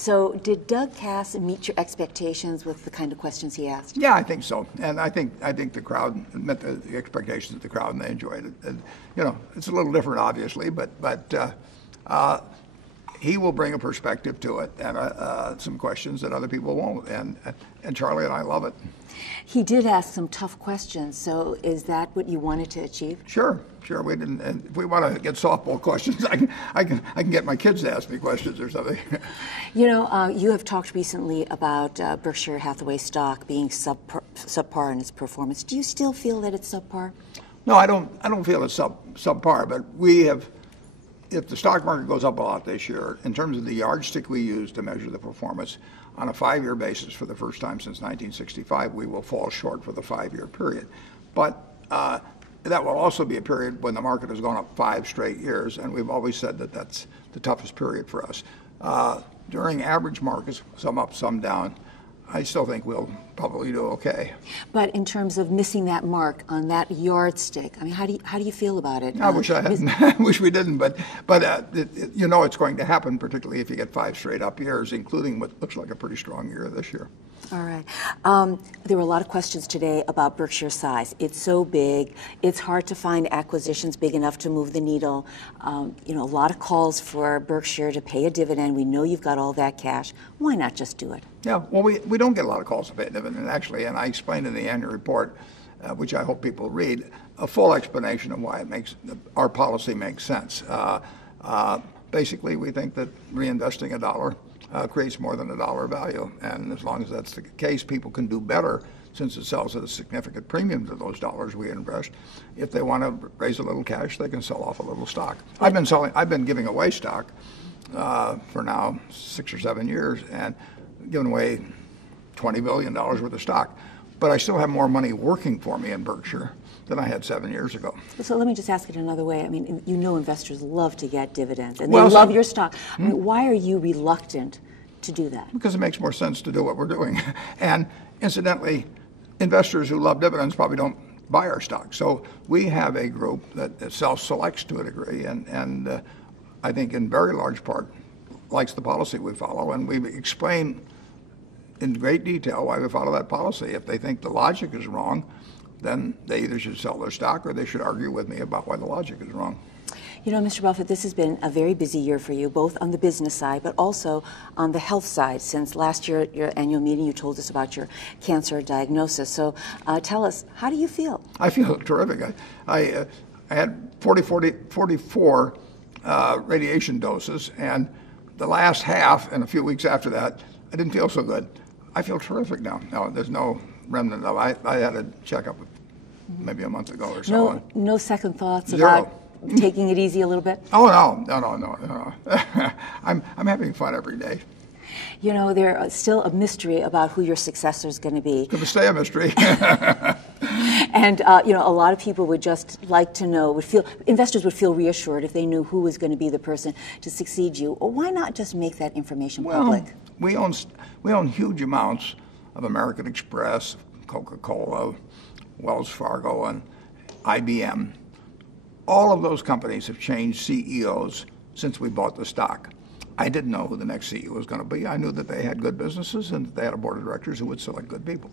So did Doug Cass meet your expectations with the kind of questions he asked? Yeah, I think so, and I think the crowd met the expectations of the crowd, and they enjoyed it. And, you know, it's a little different, obviously, but he will bring a perspective to it and some questions that other people won't, and Charlie and I love it. He did ask some tough questions, so is that what you wanted to achieve? Sure. We didn't. And if we want to get softball questions, I can get my kids to ask me questions or something. You know, you have talked recently about Berkshire Hathaway stock being subpar in its performance. Do you still feel that it's subpar? No, I don't feel it's subpar, but we have. If the stock market goes up a lot this year, in terms of the yardstick we use to measure the performance, on a 5-year basis for the first time since 1965, we will fall short for the 5-year period. But that will also be a period when the market has gone up 5 straight years, and we've always said that that's the toughest period for us. During average markets, some up, some down, I still think we'll probably do okay. But in terms of missing that mark on that yardstick, I mean, how do you feel about it? I wish I hadn't. I wish we didn't. But you know it's going to happen, particularly if you get 5 straight up years, including what looks like a pretty strong year this year. All right. There were a lot of questions today about Berkshire's size. It's so big. It's hard to find acquisitions big enough to move the needle. You know, a lot of calls for Berkshire to pay a dividend. We know you've got all that cash. Why not just do it? Yeah, well, we don't get a lot of calls to pay a dividend, actually, and I explained in the annual report, which I hope people read, a full explanation of why our policy makes sense. Basically, we think that reinvesting $1 creates more than $1 value, and as long as that's the case, people can do better since it sells at a significant premium to those dollars we invest. If they want to raise a little cash, they can sell off a little stock. I've been giving away stock for now 6 or 7 years, and giving away $20 billion worth of stock. But I still have more money working for me in Berkshire than I had 7 years ago. So let me just ask it another way. I mean, you know investors love to get dividends, and they love your stock. I mean, why are you reluctant to do that? Because it makes more sense to do what we're doing. And incidentally, investors who love dividends probably don't buy our stock. So we have a group that self-selects to a degree, and I think in very large part likes the policy we follow, and we explain in great detail why we follow that policy. If they think the logic is wrong, then they either should sell their stock or they should argue with me about why the logic is wrong. You know, Mr. Buffett, this has been a very busy year for you, both on the business side, but also on the health side. Since last year at your annual meeting, you told us about your cancer diagnosis. So tell us, how do you feel? I feel terrific. I had 44 radiation doses, and the last half, and a few weeks after that, I didn't feel so good. I feel terrific now. No, there's no remnant of it. I had a checkup maybe a month ago or so. No second thoughts Zero. About taking it easy a little bit? Oh, no. I'm having fun every day. You know, there's still a mystery about who your successor is going to be. It's going to stay a mystery. And, you know, a lot of people would just like to know, investors would feel reassured if they knew who was going to be the person to succeed you. Or why not just make that information public? We own huge amounts of American Express, Coca-Cola, Wells Fargo, and IBM. All of those companies have changed CEOs since we bought the stock. I didn't know who the next CEO was going to be. I knew that they had good businesses and that they had a board of directors who would select good people.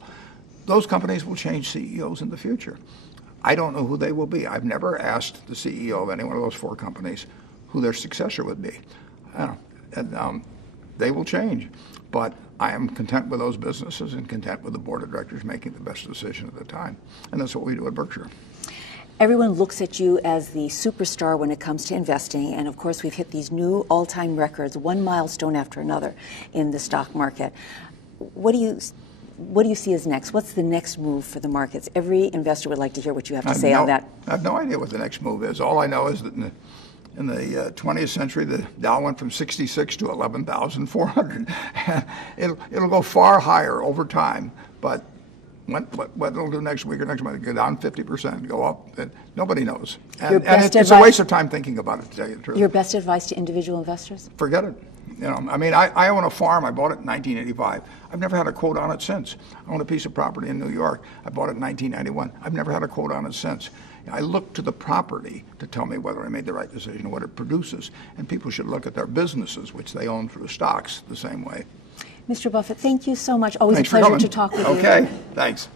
Those companies will change CEOs in the future. I don't know who they will be. I've never asked the CEO of any one of those 4 companies who their successor would be. They will change. But I am content with those businesses and content with the board of directors making the best decision at the time. And that's what we do at Berkshire. Everyone looks at you as the superstar when it comes to investing, and of course we've hit these new all-time records, one milestone after another in the stock market. What do you see as next? What's the next move for the markets? Every investor would like to hear what you have to say on that. I have no idea what the next move is. All I know is that in the 20th century, the Dow went from 66 to 11,400. It'll go far higher over time, but what it'll do next week or next month, it'll go down 50%, go up, nobody knows. And it's a waste of time thinking about it, to tell you the truth. Your best advice to individual investors? Forget it. You know, I mean, I own a farm. I bought it in 1985. I've never had a quote on it since. I own a piece of property in New York. I bought it in 1991. I've never had a quote on it since. I look to the property to tell me whether I made the right decision, what it produces. And people should look at their businesses, which they own through stocks, the same way. Mr. Buffett, thank you so much. Always Thanks a pleasure for coming. to talk with you. Okay, thanks.